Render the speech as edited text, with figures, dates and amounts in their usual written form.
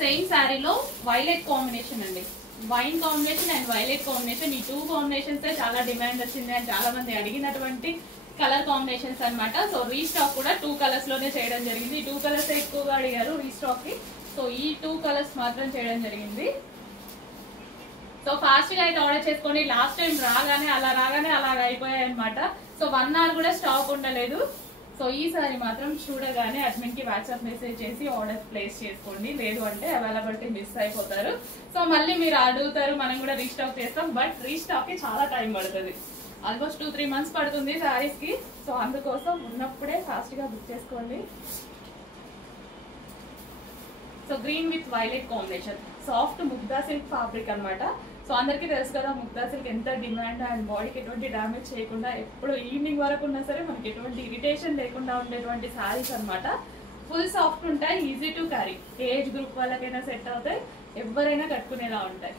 Same శారీలో violet combination అండి. Wine combination and violet combination, ఈ 2 కాంబినేషన్స్ చాలా డిమాండ్ వచ్చింది అండ్ చాలా మంది అడిగినటువంటి కలర్ కాంబినేషన్స్ అనమాట. సో రీస్టాక్ కూడా 2 కలర్స్ లోనే చేయడం జరిగింది. ఈ 2 కలర్స్ ఎక్కువగా అడిగారు రీస్టాక్ కి. సో ఈ 2 కలర్స్ మాత్రం చేయడం జరిగింది. సో ఫాస్ట్ గా అయితే ఆర్డర్ చేసుకోండి. లాస్ట్ టైం రాగానే అలాగ అయిపోయాయి అనమాట. సో 1 hour కూడా స్టాక్ ఉండలేదు. సో ఈసారి మాత్రం చూడగానే అడ్మిన్ కి వాట్సాప్ మెసేజ్ చేసి ఆర్డర్ ప్లేస్ చేసుకోండి, లేదు అంటే అవైలబిలిటీ మిస్ అయిపోతారు. సో మళ్ళీ మీరు అడుగుతారు, మనం కూడా రీస్టాక్ చేస్తాం, బట్ రీస్టాక్ కి చాలా టైం పడుతుంది. ఆల్మోస్ట్ 2-3 months పడుతుంది శారీస్ కి. సో అందుకోసం ఉన్నప్పుడే ఫాస్ట్ గా బుక్ చేసుకోండి. So green with violet combination, soft Mugdha silk fabric అనమాట. సో అందరికీ తెలుసు కదా ముగ్దా సిల్క్ ఎంత డిమాండ్ అండ్ బాడీకి ఎటువంటి డ్యామేజ్ చేయకుండా ఎప్పుడు ఈవినింగ్ వరకు ఉన్నా సరే మనకి ఎటువంటి ఇరిటేషన్ లేకుండా ఉండేటువంటి శారీస్ అనమాట. ఫుల్ సాఫ్ట్ ఉంటాయి, easy to carry, age group వాళ్ళకైనా సెట్ అవుతాయి, ఎవరైనా కట్టుకునేలా ఉంటాయి.